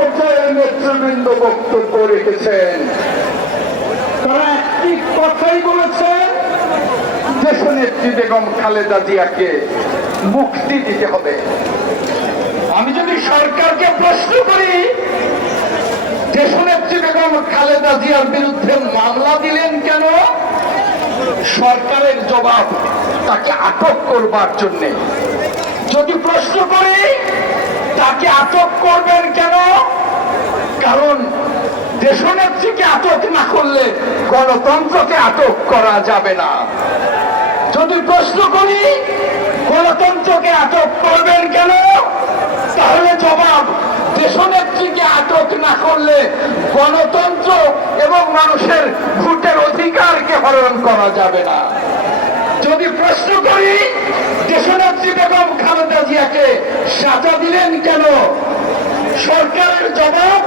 পর্যায়ের নেতৃবৃন্দ বক্তব্য রেখেছেন। তারা একটি কথাই বলেছেন, দেশনেত্রী বেগম খালেদা জিয়াকে মুক্তি দিতে হবে। আমি যদি সরকারকে প্রশ্ন করি, দেশনেত্রী বেগম খালেদা জিয়ার বিরুদ্ধে মামলা দিলেন কেন, সরকারের জবাব তাকে আটক করবার জন্য। যদি প্রশ্ন করি তাকে আটক করবেন কেন, কারণ দেশনেত্রীকে আটক না করলে গণতন্ত্রকে আটক করা যাবে না। যদি প্রশ্ন করি গণতন্ত্রকে আটক করবেন কেন, তাহলে জবাব দেশনেত্রীকে আটক না করলে গণতন্ত্র এবং মানুষের ভোটের অধিকারকে হরণ করা যাবে না। যদি প্রশ্ন করি দেশনেত্রী বেগম খালেদা জিয়াকে সাজা দিলেন কেন, সরকারের জবাব